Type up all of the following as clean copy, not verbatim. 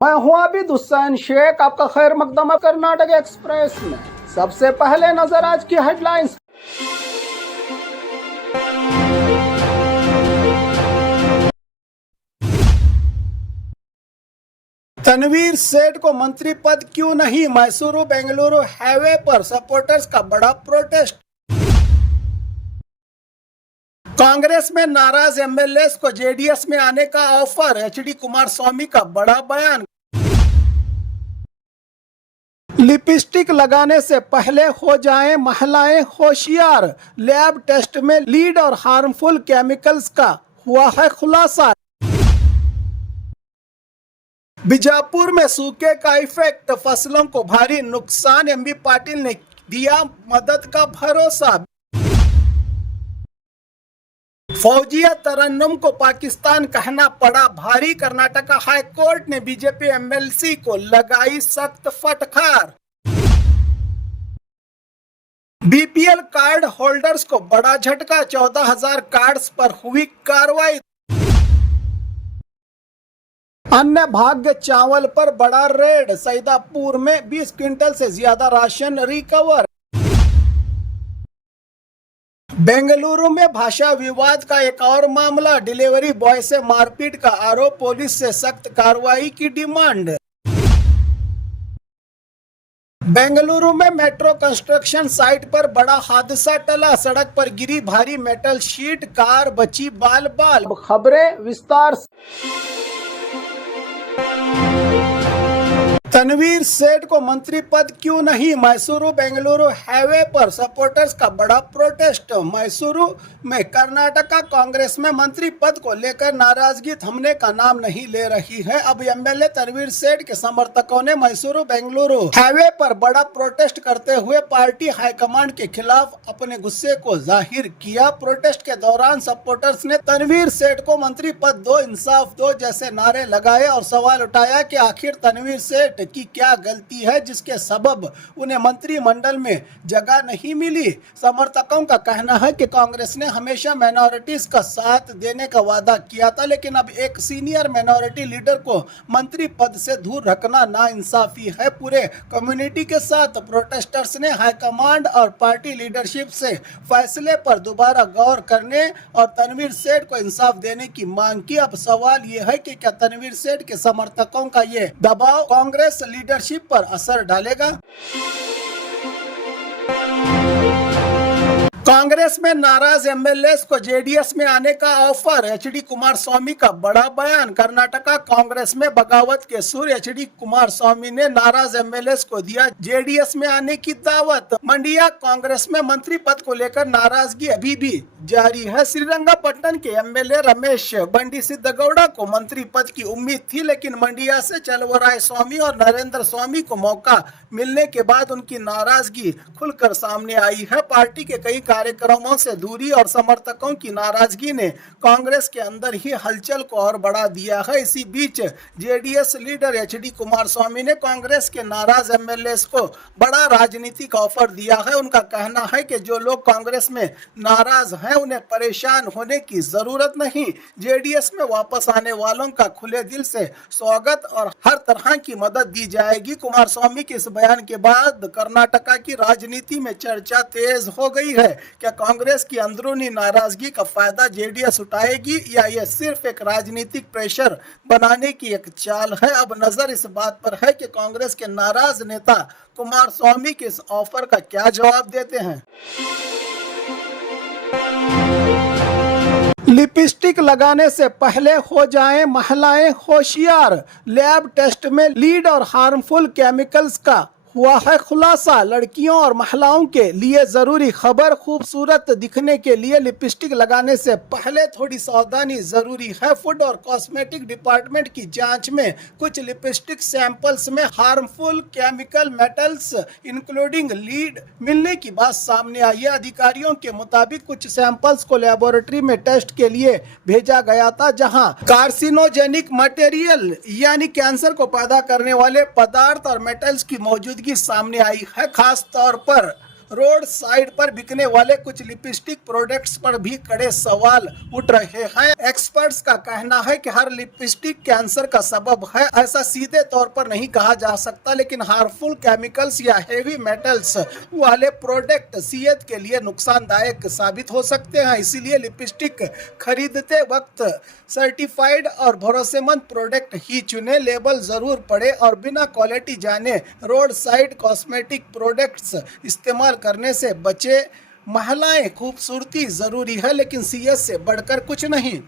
मैं हूं आबिद हुसैन शेख, आपका खैर मकदम है कर्नाटक एक्सप्रेस में। सबसे पहले नजर आज की हेडलाइंस। तनवीर सेठ को मंत्री पद क्यों नहीं? मैसूरू बेंगलुरु हाईवे पर सपोर्टर्स का बड़ा प्रोटेस्ट। कांग्रेस में नाराज एमएलए को जेडीएस में आने का ऑफर। एचडी कुमारस्वामी का बड़ा बयान। लिपस्टिक लगाने से पहले हो जाएं महिलाएं होशियार। लैब टेस्ट में लीड और हार्मफुल केमिकल्स का हुआ है खुलासा। बीजापुर में सूखे का इफेक्ट, फसलों को भारी नुकसान। एमबी पाटिल ने दिया मदद का भरोसा। फौजिया तरन्नुम को पाकिस्तान कहना पड़ा भारी। कर्नाटक हाई कोर्ट ने बीजेपी एमएलसी को लगाई सख्त फटकार। बीपीएल कार्ड होल्डर्स को बड़ा झटका, 14,000 कार्ड्स पर हुई कार्रवाई। अन्य भाग्य चावल पर बड़ा रेड, सईदापुर में 20 क्विंटल से ज्यादा राशन रिकवर। बेंगलुरु में भाषा विवाद का एक और मामला, डिलीवरी बॉय से मारपीट का आरोप, पुलिस से सख्त कार्रवाई की डिमांड। बेंगलुरु में मेट्रो कंस्ट्रक्शन साइट पर बड़ा हादसा टला, सड़क पर गिरी भारी मेटल शीट, कार बची बाल बाल। खबरें विस्तार से। तनवीर सेठ को मंत्री पद क्यों नहीं? मैसूरू बेंगलुरु हाईवे पर सपोर्टर्स का बड़ा प्रोटेस्ट। मैसूरू में कर्नाटका कांग्रेस में मंत्री पद को लेकर नाराजगी थमने का नाम नहीं ले रही है। अब एमएलए तनवीर सेठ के समर्थकों ने मैसूरू बेंगलुरु हाईवे पर बड़ा प्रोटेस्ट करते हुए पार्टी हाईकमांड के खिलाफ अपने गुस्से को जाहिर किया। प्रोटेस्ट के दौरान सपोर्टर्स ने तनवीर सेठ को मंत्री पद दो, इंसाफ दो जैसे नारे लगाए और सवाल उठाया कि आखिर तनवीर सेठ की क्या गलती है जिसके सबब उन्हें मंत्रिमंडल में जगह नहीं मिली। समर्थकों का कहना है कि कांग्रेस ने हमेशा माइनॉरिटीज का साथ देने का वादा किया था, लेकिन अब एक सीनियर माइनॉरिटी लीडर को मंत्री पद से दूर रखना नाइंसाफी है। पूरे कम्युनिटी के साथ प्रोटेस्टर्स ने हाईकमांड और पार्टी लीडरशिप से फैसले पर दोबारा गौर करने और तनवीर सेठ को इंसाफ देने की मांग की। अब सवाल यह है कि क्या तनवीर सेठ के समर्थकों का ये दबाव कांग्रेस लीडरशिप पर असर डालेगा? कांग्रेस में नाराज एमएलए को जेडीएस में आने का ऑफर। एचडी कुमारस्वामी का बड़ा बयान। कर्नाटका कांग्रेस में बगावत के सुर एचडी कुमारस्वामी ने नाराज एमएलए को दिया जेडीएस में आने की दावत। मंडिया कांग्रेस में मंत्री पद को लेकर नाराजगी अभी भी जारी है। श्रीरंगपट्टनम के एमएलए रमेश बंडी सिद्धगौड़ा को मंत्री पद की उम्मीद थी, लेकिन मंडिया से चलवराय स्वामी और नरेंद्र स्वामी को मौका मिलने के बाद उनकी नाराजगी खुलकर सामने आई है। पार्टी के कई कार्यक्रमों से दूरी और समर्थकों की नाराजगी ने कांग्रेस के अंदर ही हलचल को और बढ़ा दिया है। इसी बीच जेडीएस लीडर एचडी कुमारस्वामी ने कांग्रेस के नाराज एमएलए को बड़ा राजनीतिक ऑफर दिया है। उनका कहना है कि जो लोग कांग्रेस में नाराज हैं उन्हें परेशान होने की जरूरत नहीं। जेडीएस में वापस आने वालों का खुले दिल से स्वागत और हर तरह की मदद दी जाएगी। कुमारस्वामी के इस बयान के बाद कर्नाटका की राजनीति में चर्चा तेज हो गई है। क्या कांग्रेस की अंदरूनी नाराजगी का फायदा जेडीएस उठाएगी या यह सिर्फ एक राजनीतिक प्रेशर बनाने की एक चाल है? अब नजर इस बात पर है कि कांग्रेस के नाराज नेता कुमारस्वामी के इस ऑफर का क्या जवाब देते हैं। लिपस्टिक लगाने से पहले हो जाएं महिलाएं होशियार। लैब टेस्ट में लीड और हार्मफुल केमिकल्स का हुआ है खुलासा। लड़कियों और महिलाओं के लिए जरूरी खबर, खूबसूरत दिखने के लिए लिपस्टिक लगाने से पहले थोड़ी सावधानी जरूरी है। फूड और कॉस्मेटिक डिपार्टमेंट की जांच में कुछ लिपस्टिक सैंपल्स में harmful chemical metals including lead मिलने की बात सामने आई है। अधिकारियों के मुताबिक कुछ सैंपल्स को लेबोरेटरी में टेस्ट के लिए भेजा गया था, जहां कार्सिनोजेनिक मटेरियल यानी कैंसर को पैदा करने वाले पदार्थ और मेटल्स की मौजूदगी सामने आई है। खास तौर पर रोड साइड पर बिकने वाले कुछ लिपस्टिक प्रोडक्ट्स पर भी कड़े सवाल उठ रहे हैं। एक्सपर्ट्स का कहना है कि हर लिपस्टिक कैंसर का सबब है। ऐसा सीधे तौर पर नहीं कहा जा सकता, लेकिन हार्मफुल केमिकल्स या हेवी मेटल्स वाले प्रोडक्ट सेहत के लिए नुकसानदायक साबित हो सकते हैं। इसीलिए लिपस्टिक खरीदते वक्त सर्टिफाइड और भरोसेमंद प्रोडक्ट ही चुने, लेबल जरूर पढ़े और बिना क्वालिटी जाने रोड साइड कॉस्मेटिक प्रोडक्ट्स इस्तेमाल करने से बचे। महिलाएं खूबसूरती जरूरी है, लेकिन सेहत से बढ़कर कुछ नहीं।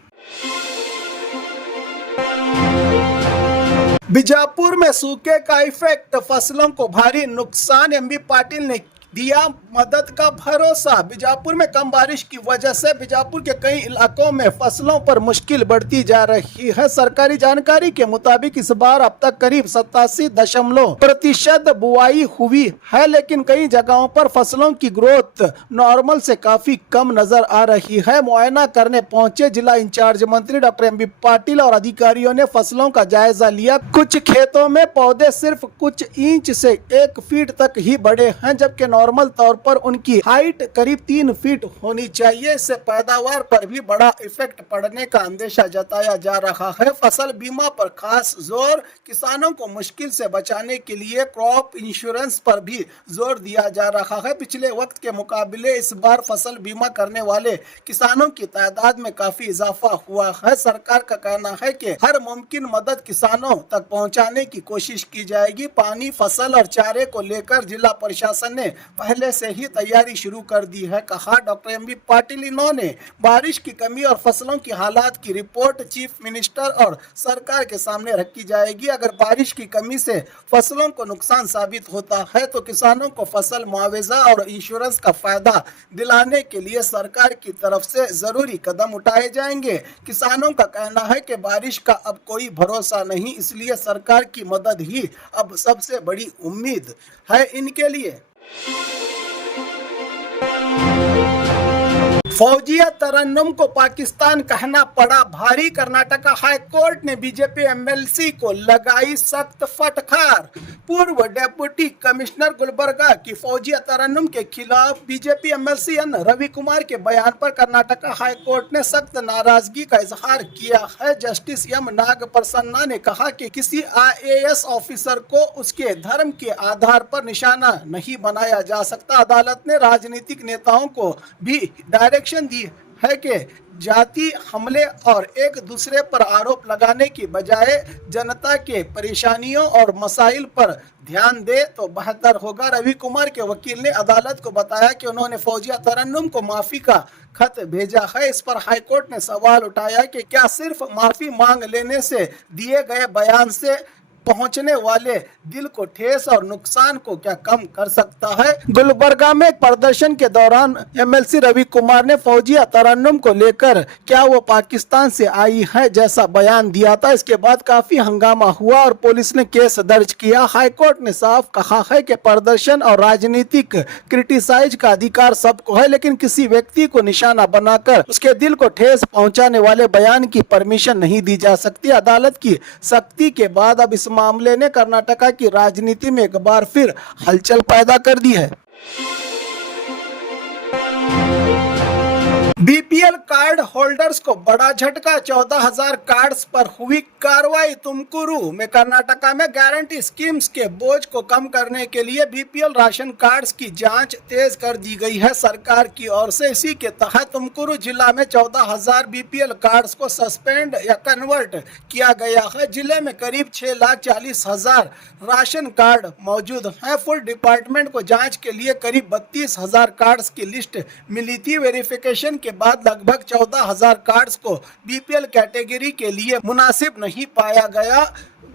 बीजापुर में सूखे का इफेक्ट, फसलों को भारी नुकसान, एमबी पाटिल ने दिया मदद का भरोसा। बीजापुर में कम बारिश की वजह से बीजापुर के कई इलाकों में फसलों पर मुश्किल बढ़ती जा रही है। सरकारी जानकारी के मुताबिक इस बार अब तक करीब 87% बुआई हुई है, लेकिन कई जगहों पर फसलों की ग्रोथ नॉर्मल से काफी कम नजर आ रही है। मुआयना करने पहुंचे जिला इंचार्ज मंत्री डॉक्टर एमबी पाटिल और अधिकारियों ने फसलों का जायजा लिया। कुछ खेतों में पौधे सिर्फ कुछ इंच से 1 फीट तक ही बढ़े हैं, जबकि नॉर्मल तौर पर उनकी हाइट करीब 3 फीट होनी चाहिए। इससे पैदावार पर भी बड़ा इफेक्ट पड़ने का अंदेशा जताया जा रहा है। फसल बीमा पर खास जोर, किसानों को मुश्किल से बचाने के लिए क्रॉप इंश्योरेंस पर भी जोर दिया जा रहा है। पिछले वक्त के मुकाबले इस बार फसल बीमा करने वाले किसानों की तादाद में काफी इजाफा हुआ है। सरकार का कहना है कि हर मुमकिन मदद किसानों तक पहुंचाने की कोशिश की जाएगी। पानी, फसल और चारे को लेकर जिला प्रशासन ने पहले से ही तैयारी शुरू कर दी है, कहा डॉक्टर एमबी पाटिल। इन्होंने बारिश की कमी और फसलों की हालात की रिपोर्ट चीफ मिनिस्टर और सरकार के सामने रखी जाएगी। अगर बारिश की कमी से फसलों को नुकसान साबित होता है तो किसानों को फसल मुआवजा और इंश्योरेंस का फायदा दिलाने के लिए सरकार की तरफ से जरूरी कदम उठाए जाएंगे। किसानों का कहना है कि बारिश का अब कोई भरोसा नहीं, इसलिए सरकार की मदद ही अब सबसे बड़ी उम्मीद है इनके लिए। फौजिया तरन्नुम को पाकिस्तान कहना पड़ा भारी, कर्नाटका हाई कोर्ट ने बीजेपी एमएलसी को लगाई सख्त फटकार। पूर्व डेप्यूटी कमिश्नर गुलबर्गा की फौजिया तरन्नुम के खिलाफ BJP MLC N Ravi Kumar के बयान पर कर्नाटका हाई कोर्ट ने सख्त नाराजगी का इजहार किया है। जस्टिस एम नाग प्रसन्ना ने कहा कि किसी IAS ऑफिसर को उसके धर्म के आधार पर निशाना नहीं बनाया जा सकता। अदालत ने राजनीतिक नेताओं को भी डायरेक्शन दी है कि जाति हमले और एक दूसरे पर आरोप लगाने की बजाय जनता के परेशानियों और मसाइल पर ध्यान दे तो बेहतर होगा। रवि कुमार के वकील ने अदालत को बताया कि उन्होंने फौजिया तरन्नुम को माफी का खत भेजा है। इस पर हाईकोर्ट ने सवाल उठाया कि क्या सिर्फ माफी मांग लेने से दिए गए बयान से पहुंचने वाले दिल को ठेस और नुकसान को क्या कम कर सकता है। गुलबर्गा में एक प्रदर्शन के दौरान एमएलसी रवि कुमार ने फौजिया तरन्नुम को लेकर क्या वो पाकिस्तान से आई है जैसा बयान दिया था। इसके बाद काफी हंगामा हुआ और पुलिस ने केस दर्ज किया। हाईकोर्ट ने साफ कहा है कि प्रदर्शन और राजनीतिक क्रिटिसाइज का अधिकार सबको है, लेकिन किसी व्यक्ति को निशाना बनाकर उसके दिल को ठेस पहुंचाने वाले बयान की परमिशन नहीं दी जा सकती। अदालत की सख्ती के बाद अब इस मामले ने कर्नाटका की राजनीति में एक बार फिर हलचल पैदा कर दी है। बीपीएल कार्ड होल्डर्स को बड़ा झटका, 14,000 कार्ड्स पर हुई कार्रवाई। तुमकुरू में कर्नाटका में गारंटी स्कीम्स के बोझ को कम करने के लिए बीपीएल राशन कार्ड्स की जांच तेज कर दी गई है सरकार की ओर से। इसी के तहत तुमकुरू जिला में 14,000 बीपीएल कार्ड्स को सस्पेंड या कन्वर्ट किया गया है। जिले में करीब 6,40,000 राशन कार्ड मौजूद हैं। फूड डिपार्टमेंट को जांच के लिए करीब 32,000 कार्ड्स की लिस्ट मिली थी। वेरिफिकेशन के बाद लगभग 14,000 कार्ड्स को बीपीएल कैटेगरी के लिए मुनासिब नहीं पाया गया।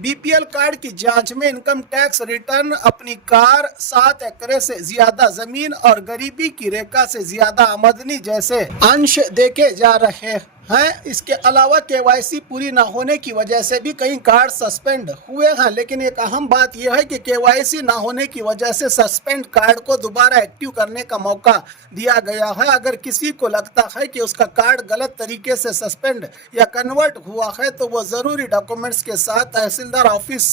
बीपीएल कार्ड की जांच में इनकम टैक्स रिटर्न, अपनी कार, 7 एकड़ से ज्यादा जमीन और गरीबी की रेखा से ज्यादा आमदनी जैसे अंश देखे जा रहे हैं। इसके अलावा केवाईसी पूरी ना होने की वजह से भी कई कार्ड सस्पेंड हुए हैं, लेकिन एक अहम बात यह है कि केवाईसी ना होने की वजह से सस्पेंड कार्ड को दोबारा एक्टिव करने का मौका दिया गया है। अगर किसी को लगता है कि उसका कार्ड गलत तरीके से सस्पेंड या कन्वर्ट हुआ है तो वो ज़रूरी डॉक्यूमेंट्स के साथ तहसीलदार ऑफिस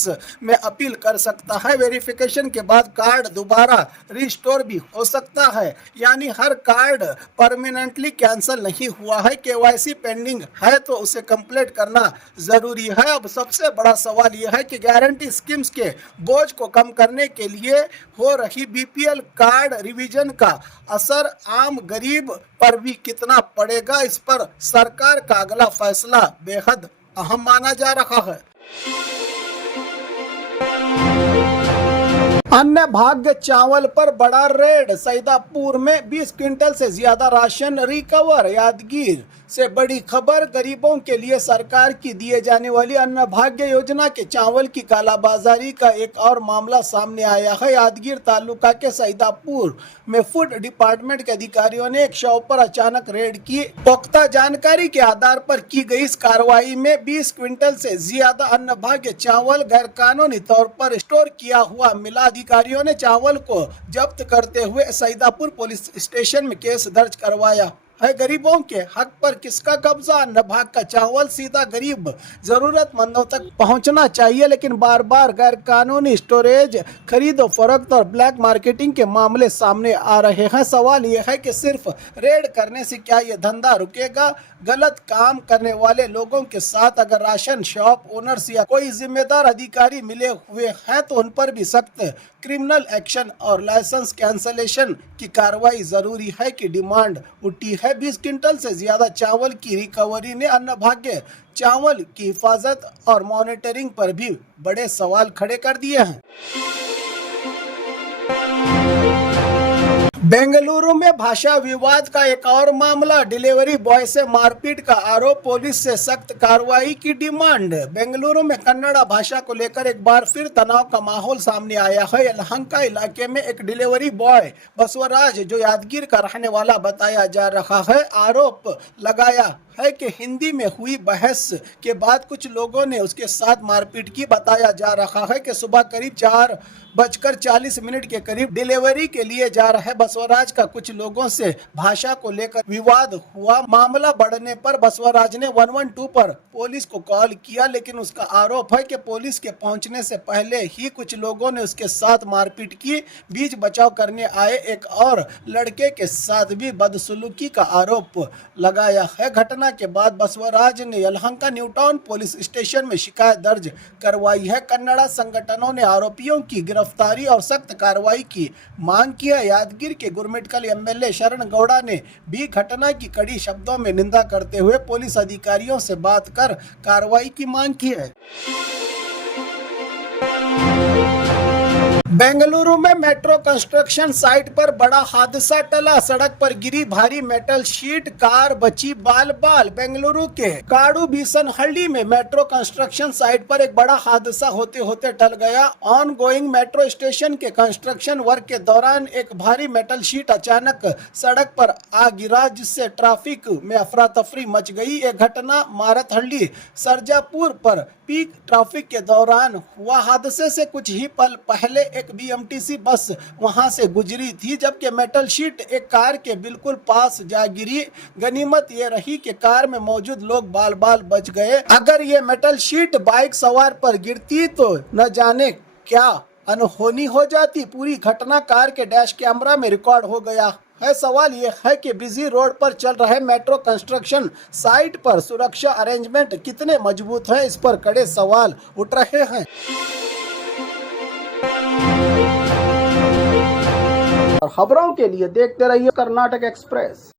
में अपील कर सकता है। वेरिफिकेशन के बाद कार्ड दोबारा रिस्टोर भी हो सकता है, यानी हर कार्ड परमानेंटली कैंसिल नहीं हुआ है। केवाईसी पेंडिंग है तो उसे कंप्लीट करना जरूरी है। अब सबसे बड़ा सवाल यह है कि गारंटी स्कीम्स के बोझ को कम करने के लिए हो रही बीपीएल कार्ड रिवीजन का असर आम गरीब पर भी कितना पड़ेगा, इस पर सरकार का अगला फैसला बेहद अहम माना जा रहा है। अन्य भाग्य चावल पर बड़ा रेड, सईदापुर में 20 क्विंटल से ज्यादा राशन रिकवर। यादगीर से बड़ी खबर, गरीबों के लिए सरकार की दिए जाने वाली अन्न भाग्य योजना के चावल की कालाबाजारी का एक और मामला सामने आया है। यादगीर तालुका के सईदापुर में फूड डिपार्टमेंट के अधिकारियों ने एक शॉप पर अचानक रेड की। पुख्ता जानकारी के आधार पर की गई इस कार्रवाई में 20 क्विंटल से ज्यादा अन्न भाग्य चावल गैर कानूनी तौर पर स्टोर किया हुआ मिला। अधिकारियों ने चावल को जब्त करते हुए सईदापुर पुलिस स्टेशन में केस दर्ज करवाया है। गरीबों के हक पर किसका कब्जा? अन्न भाग का चावल सीधा गरीब जरूरतमंदों तक पहुंचना चाहिए, लेकिन बार बार गैर कानूनी स्टोरेज, खरीदो फरोख्त और ब्लैक मार्केटिंग के मामले सामने आ रहे हैं। सवाल यह है कि सिर्फ रेड करने से क्या यह धंधा रुकेगा? गलत काम करने वाले लोगों के साथ अगर राशन शॉप ओनर्स या कोई जिम्मेदार अधिकारी मिले हुए हैं तो उन पर भी सख्त क्रिमिनल एक्शन और लाइसेंस कैंसलेशन की कार्रवाई जरूरी है की डिमांड उठी है। 20 क्विंटल से ज्यादा चावल की रिकवरी ने अन्न भाग्य चावल की हिफाजत और मॉनिटरिंग पर भी बड़े सवाल खड़े कर दिए हैं। बेंगलुरु में भाषा विवाद का एक और मामला, डिलीवरी बॉय से मारपीट का आरोप, पुलिस से सख्त कार्रवाई की डिमांड। बेंगलुरु में कन्नड़ा भाषा को लेकर एक बार फिर तनाव का माहौल सामने आया है। यलहंका इलाके में एक डिलीवरी बॉय बसवराज, जो यादगीर का रहने वाला बताया जा रहा है, आरोप लगाया है कि हिंदी में हुई बहस के बाद कुछ लोगों ने उसके साथ मारपीट की। बताया जा रहा है कि सुबह करीब 4:40 के करीब डिलीवरी के लिए जा रहे बसवराज का कुछ लोगों से भाषा को लेकर विवाद हुआ। मामला बढ़ने पर बसवराज ने 112 पर पुलिस को कॉल किया, लेकिन उसका आरोप है कि पुलिस के पहुंचने से पहले ही कुछ लोगों ने उसके साथ मारपीट की। बीच बचाव करने आए एक और लड़के के साथ भी बदसलूकी का आरोप लगाया है। घटना के बाद बसवराज ने Yelahanka new town police station में शिकायत दर्ज करवाई है। कन्नड़ा संगठनों ने आरोपियों की गिरफ्तारी और सख्त कार्रवाई की मांग की है। यादगीर के गुरमिटकल एमएलए शरण गौड़ा ने भी घटना की कड़ी शब्दों में निंदा करते हुए पुलिस अधिकारियों से बात कर कार्रवाई की मांग की है। बेंगलुरु में मेट्रो कंस्ट्रक्शन साइट पर बड़ा हादसा टला, सड़क पर गिरी भारी मेटल शीट, कार बची बाल बाल। बेंगलुरु के काडू बीसनहल्ली में मेट्रो कंस्ट्रक्शन साइट पर एक बड़ा हादसा होते होते टल गया। ऑन गोइंग मेट्रो स्टेशन के कंस्ट्रक्शन वर्क के दौरान एक भारी मेटल शीट अचानक सड़क पर आ गिरा, जिससे ट्रैफिक में अफरा तफरी मच गई। यह घटना मारतहल्ली सरजापुर पर पीक ट्रैफिक के दौरान हुआ। हादसे से कुछ ही पल पहले एक बीएमटीसी बस वहां से गुजरी थी, जबकि मेटल शीट एक कार के बिल्कुल पास जा गिरी। गनीमत ये रही कि कार में मौजूद लोग बाल बाल बच गए। अगर ये मेटल शीट बाइक सवार पर गिरती तो न जाने क्या अनहोनी हो जाती। पूरी घटना कार के डैश कैमरा में रिकॉर्ड हो गया है। सवाल यह है कि बिजी रोड पर चल रहे मेट्रो कंस्ट्रक्शन साइट पर सुरक्षा अरेंजमेंट कितने मजबूत हैं, इस पर कड़े सवाल उठ रहे हैं। और खबरों के लिए देखते रहिए कर्नाटक एक्सप्रेस।